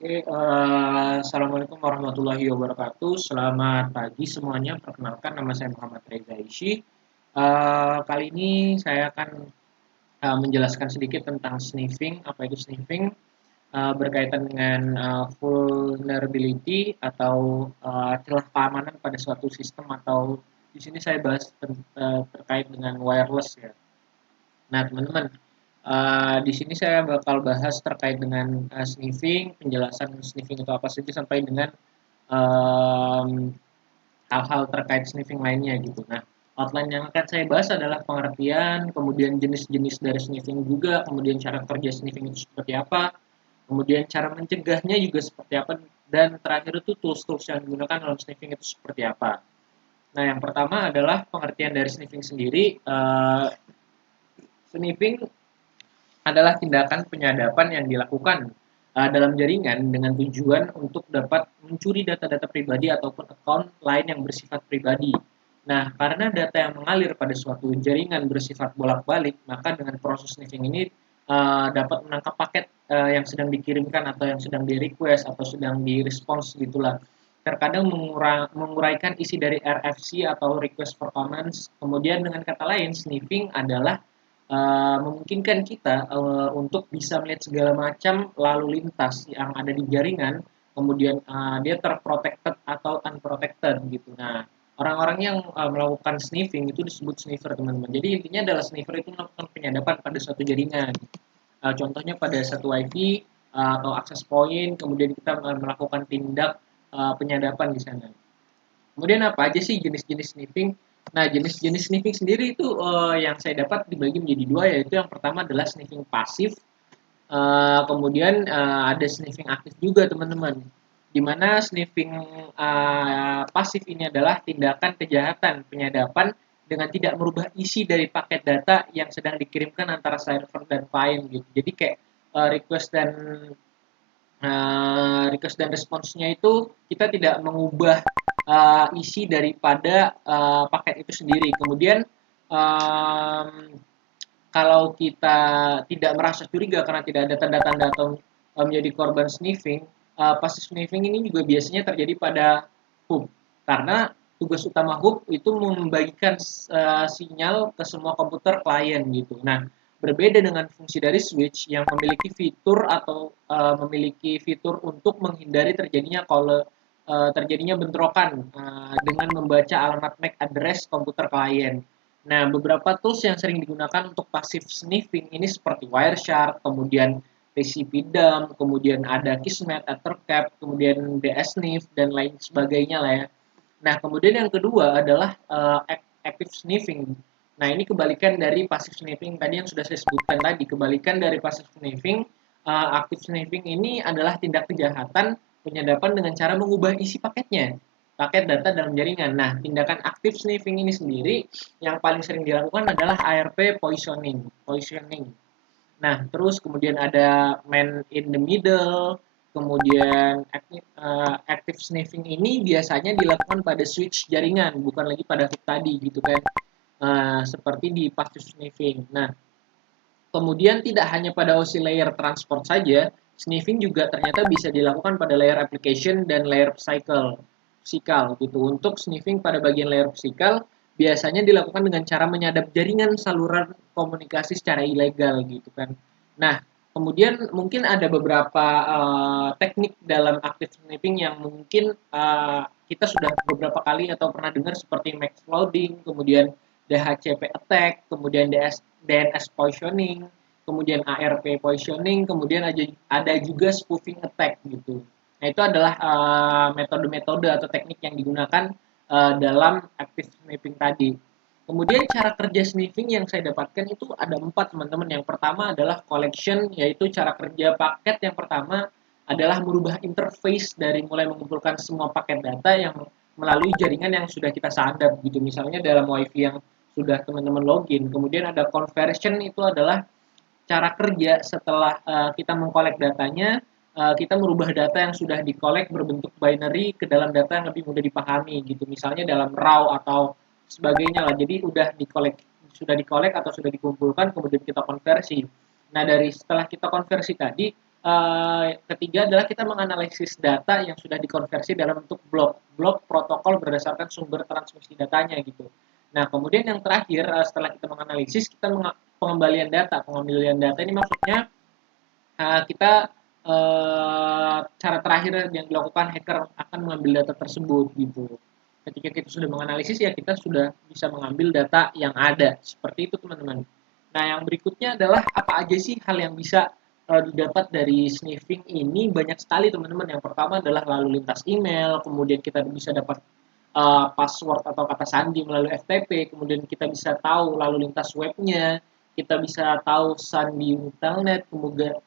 Assalamualaikum warahmatullahi wabarakatuh. Selamat pagi semuanya. Perkenalkan, nama saya Muhammad Reza Isyi. Kali ini saya akan menjelaskan sedikit tentang sniffing. Apa itu sniffing? Berkaitan dengan vulnerability atau celah keamanan pada suatu sistem, atau di sini saya bahas terkait dengan wireless ya. Nah, teman-teman, di sini saya bakal bahas terkait dengan sniffing, penjelasan sniffing itu apa saja sampai dengan em, hal-hal terkait sniffing lainnya gitu. Nah, outline yang akan saya bahas adalah pengertian, kemudian jenis-jenis dari sniffing juga, kemudian cara kerja sniffing itu seperti apa, kemudian cara mencegahnya juga seperti apa, dan terakhir itu tools-tools yang digunakan dalam sniffing itu seperti apa. Nah, yang pertama adalah pengertian dari sniffing sendiri. Sniffing adalah tindakan penyadapan yang dilakukan dalam jaringan dengan tujuan untuk dapat mencuri data-data pribadi ataupun akun lain yang bersifat pribadi. Nah, karena data yang mengalir pada suatu jaringan bersifat bolak-balik, maka dengan proses sniffing ini dapat menangkap paket yang sedang dikirimkan atau yang sedang di-request atau sedang di-response gitulah. Terkadang menguraikan isi dari RFC atau request for comments. Kemudian dengan kata lain, sniffing adalah memungkinkan kita untuk bisa melihat segala macam lalu lintas yang ada di jaringan, kemudian dia terprotected atau unprotected gitu. Nah, orang-orang yang melakukan sniffing itu disebut sniffer, teman-teman. Jadi intinya adalah sniffer itu melakukan penyadapan pada suatu jaringan. Contohnya pada satu WiFi atau akses point, kemudian kita melakukan tindak penyadapan di sana. Kemudian apa aja sih jenis-jenis sniffing? Nah, jenis-jenis sniffing sendiri itu yang saya dapat dibagi menjadi dua, yaitu yang pertama adalah sniffing pasif, kemudian ada sniffing aktif juga, teman-teman. Di mana sniffing pasif ini adalah tindakan kejahatan penyadapan dengan tidak merubah isi dari paket data yang sedang dikirimkan antara server dan client gitu. Jadi kayak request dan responsnya itu kita tidak mengubah isi daripada paket itu sendiri. Kemudian um, kalau kita tidak merasa curiga karena tidak ada tanda-tanda atau menjadi korban sniffing, passive sniffing ini juga biasanya terjadi pada hub, karena tugas utama hub itu membagikan sinyal ke semua komputer klien gitu. Nah, berbeda dengan fungsi dari switch yang memiliki fitur atau memiliki fitur untuk menghindari terjadinya bentrokan dengan membaca alamat MAC address komputer klien. Nah, beberapa tools yang sering digunakan untuk passive sniffing ini seperti Wireshark, kemudian TCP dump, kemudian ada Kismet, Ethercap, kemudian DSNIF, dan lain sebagainya lah ya. Nah, kemudian yang kedua adalah active sniffing. Nah, ini kebalikan dari passive sniffing tadi yang sudah saya sebutkan tadi. Kebalikan dari passive sniffing, active sniffing ini adalah tindak kejahatan penyadapan dengan cara mengubah isi paketnya, paket data dalam jaringan. Nah, tindakan active sniffing ini sendiri yang paling sering dilakukan adalah ARP poisoning. Poisoning. Nah, terus kemudian ada man in the middle, kemudian active sniffing ini biasanya dilakukan pada switch jaringan, bukan lagi pada hook tadi gitu kan. Seperti di passive sniffing. Nah, kemudian tidak hanya pada OSI layer transport saja, sniffing juga ternyata bisa dilakukan pada layer application dan layer physical gitu. Untuk sniffing pada bagian layer physical biasanya dilakukan dengan cara menyadap jaringan saluran komunikasi secara ilegal gitu kan. Nah, kemudian mungkin ada beberapa teknik dalam active sniffing yang mungkin kita sudah beberapa kali atau pernah dengar seperti max loading, kemudian DHCP attack, kemudian DNS poisoning, kemudian ARP poisoning, kemudian ada juga spoofing attack gitu. Nah, itu adalah metode-metode atau teknik yang digunakan dalam active sniffing tadi. Kemudian cara kerja sniffing yang saya dapatkan itu ada 4, teman-teman. Yang pertama adalah collection, yaitu cara kerja paket yang pertama adalah merubah interface dari mulai mengumpulkan semua paket data yang melalui jaringan yang sudah kita sadap gitu. Misalnya dalam WiFi yang sudah teman-teman login. Kemudian ada conversion, itu adalah cara kerja setelah kita mengkolek datanya, kita merubah data yang sudah dikolek berbentuk binary ke dalam data yang lebih mudah dipahami gitu. Misalnya dalam RAW atau sebagainya lah. Jadi sudah dikolek atau sudah dikumpulkan kemudian kita konversi. Nah, dari setelah kita konversi tadi, ketiga adalah kita menganalisis data yang sudah dikonversi dalam bentuk blok protokol berdasarkan sumber transmisi datanya gitu. Nah, kemudian yang terakhir setelah kita menganalisis, kita pengembalian data. Pengembalian data ini maksudnya kita cara terakhir yang dilakukan hacker akan mengambil data tersebut gitu. Ketika kita sudah menganalisis ya kita sudah bisa mengambil data yang ada. Seperti itu teman-teman. Nah, yang berikutnya adalah apa aja sih hal yang bisa didapat dari sniffing ini. Banyak sekali teman-teman. Yang pertama adalah lalu lintas email, kemudian kita bisa dapat password atau kata sandi melalui FTP, kemudian kita bisa tahu lalu lintas webnya, kita bisa tahu sandi internet,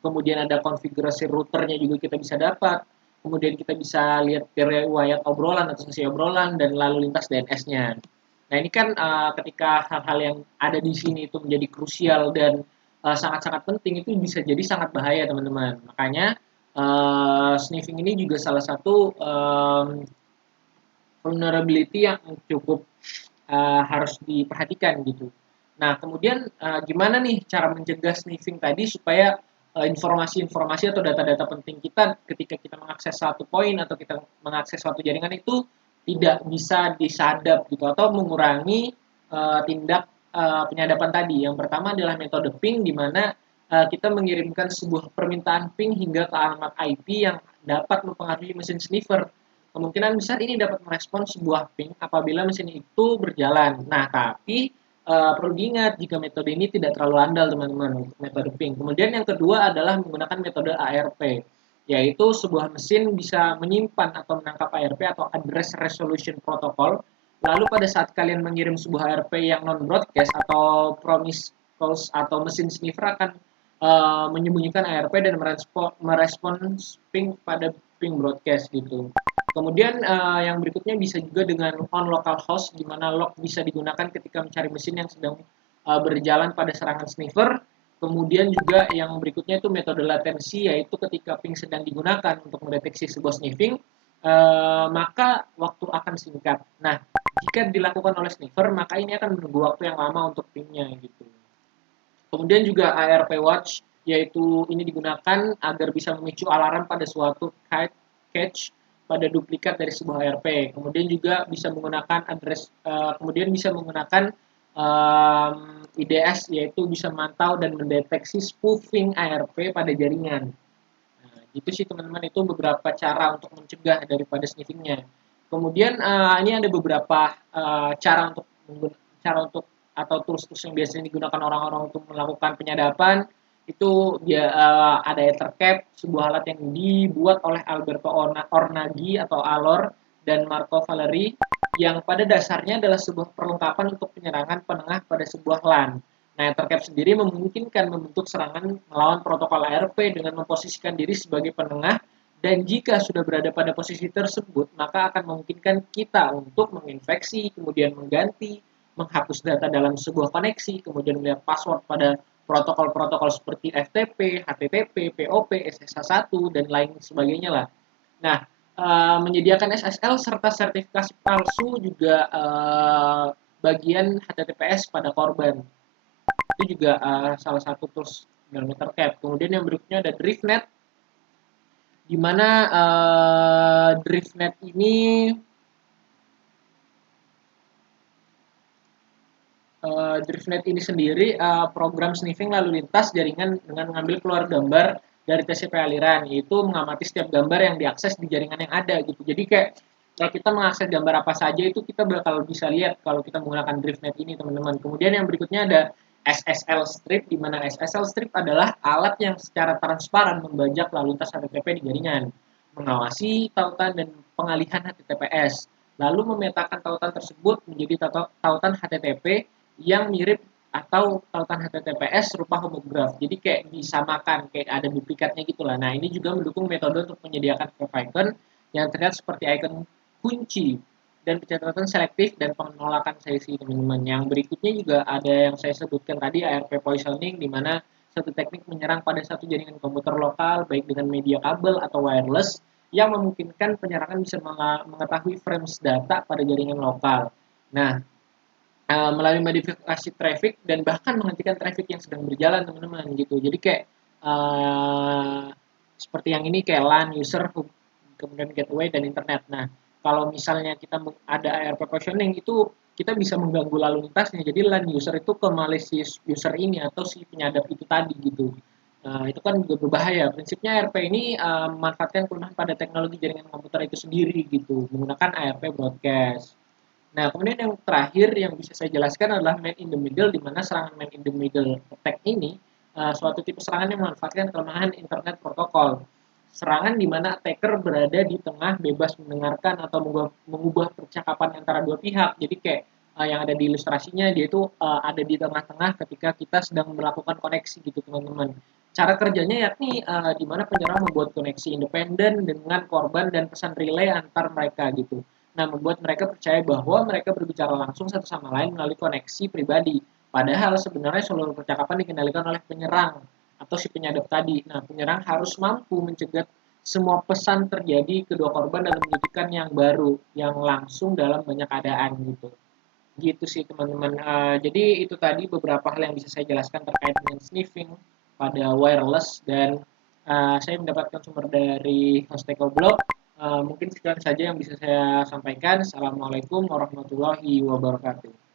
kemudian ada konfigurasi routernya juga kita bisa dapat, kemudian kita bisa lihat riwayat obrolan atau sesi obrolan dan lalu lintas DNS-nya. Nah, ini kan ketika hal-hal yang ada di sini itu menjadi krusial dan sangat-sangat penting, itu bisa jadi sangat bahaya teman-teman. Makanya sniffing ini juga salah satu vulnerability yang cukup harus diperhatikan gitu. Nah, kemudian gimana nih cara mencegah sniffing tadi supaya informasi-informasi atau data-data penting kita ketika kita mengakses satu poin atau kita mengakses suatu jaringan itu tidak bisa disadap gitu atau mengurangi tindak penyadapan tadi. Yang pertama adalah metode ping di mana kita mengirimkan sebuah permintaan ping hingga ke alamat IP yang dapat mempengaruhi mesin sniffer. Kemungkinan besar ini dapat merespon sebuah ping apabila mesin itu berjalan. Nah, tapi perlu diingat jika metode ini tidak terlalu andal teman-teman untuk metode ping. Kemudian yang kedua adalah menggunakan metode ARP, yaitu sebuah mesin bisa menyimpan atau menangkap ARP atau Address Resolution Protocol. Lalu pada saat kalian mengirim sebuah ARP yang non-broadcast atau promise calls atau mesin sniffer akan menyembunyikan ARP dan merespon ping pada ping broadcast gitu. Kemudian yang berikutnya bisa juga dengan on local host, di mana lock bisa digunakan ketika mencari mesin yang sedang berjalan pada serangan sniffer. Kemudian juga yang berikutnya itu metode latensi, yaitu ketika ping sedang digunakan untuk mendeteksi sebuah sniffing, maka waktu akan singkat. Nah, jika dilakukan oleh sniffer, maka ini akan menunggu waktu yang lama untuk pingnya gitu. Kemudian juga ARP Watch, yaitu ini digunakan agar bisa memicu alarm pada suatu catch pada duplikat dari sebuah ARP. Kemudian juga bisa menggunakan kemudian bisa menggunakan IDS, yaitu bisa memantau dan mendeteksi spoofing ARP pada jaringan. Nah, itu sih teman-teman, itu beberapa cara untuk mencegah daripada sniffingnya. Kemudian ini ada beberapa cara untuk atau tools-tools yang biasanya digunakan orang-orang untuk melakukan penyadapan. Itu dia ada Ethercap, sebuah alat yang dibuat oleh Alberto Ornaghi atau Alor dan Marco Valeri, yang pada dasarnya adalah sebuah perlengkapan untuk penyerangan penengah pada sebuah LAN. Nah, Ethercap sendiri memungkinkan membentuk serangan melawan protokol ARP dengan memposisikan diri sebagai penengah, dan jika sudah berada pada posisi tersebut, maka akan memungkinkan kita untuk menginfeksi, kemudian mengganti, menghapus data dalam sebuah koneksi, kemudian melihat password pada protokol-protokol seperti FTP, HTTP, POP, SSH1, dan lain sebagainya lah. Nah, menyediakan SSL serta sertifikasi palsu juga bagian HTTPS pada korban. Itu juga salah satu tools dalam Ethercap. Kemudian yang berikutnya ada DriftNet, di mana DriftNet ini DriftNet ini sendiri program sniffing lalu lintas jaringan dengan mengambil keluar gambar dari TCP aliran, yaitu mengamati setiap gambar yang diakses di jaringan yang ada gitu. Jadi kayak kalau kita mengakses gambar apa saja itu kita bakal bisa lihat kalau kita menggunakan DriftNet ini teman-teman. Kemudian yang berikutnya ada SSL strip, di mana SSL strip adalah alat yang secara transparan membajak lalu lintas HTTP di jaringan, mengawasi tautan dan pengalihan HTTPS, lalu memetakan tautan tersebut menjadi tautan HTTP yang mirip atau tautan HTTPS serupa homograph. Jadi kayak disamakan, kayak ada duplikatnya gitulah. Nah, ini juga mendukung metode untuk menyediakan icon yang terlihat seperti icon kunci dan pencatatan selektif dan penolakan sesi teman-teman. Yang berikutnya juga ada yang saya sebutkan tadi, ARP poisoning, di mana satu teknik menyerang pada satu jaringan komputer lokal baik dengan media kabel atau wireless yang memungkinkan penyerangan bisa mengetahui frames data pada jaringan lokal. Nah, melalui modifikasi traffic dan bahkan menghentikan traffic yang sedang berjalan teman-teman gitu. Jadi kayak uh, Seperti yang ini kayak LAN, user, kemudian gateway dan internet. Nah, kalau misalnya kita ada ARP positioning itu kita bisa mengganggu lalu lintasnya. Jadi LAN user itu ke malicious user ini atau si penyadap itu tadi gitu. Nah, itu kan juga berbahaya. Prinsipnya ARP ini memanfaatkan kelemahan pada teknologi jaringan komputer itu sendiri gitu, menggunakan ARP broadcast. Nah, kemudian yang terakhir yang bisa saya jelaskan adalah man in the middle, di mana serangan man in the middle attack ini suatu tipe serangan yang memanfaatkan kelemahan internet protokol. Serangan di mana attacker berada di tengah, bebas mendengarkan atau mengubah percakapan antara dua pihak. Jadi kayak yang ada di ilustrasinya, dia itu ada di tengah-tengah ketika kita sedang melakukan koneksi gitu teman-teman. Cara kerjanya yakni di mana penyerang membuat koneksi independen dengan korban dan pesan relay antar mereka gitu. Nah, membuat mereka percaya bahwa mereka berbicara langsung satu sama lain melalui koneksi pribadi. Padahal sebenarnya seluruh percakapan dikendalikan oleh penyerang atau si penyadap tadi. Nah, penyerang harus mampu mencegah semua pesan terjadi kedua korban dalam menjadikan yang baru, yang langsung dalam banyak keadaan gitu. Gitu sih teman-teman. Jadi itu tadi beberapa hal yang bisa saya jelaskan terkait dengan sniffing pada wireless dan saya mendapatkan sumber dari Hosteko Blog. Mungkin sekian saja yang bisa saya sampaikan. Assalamualaikum warahmatullahi wabarakatuh.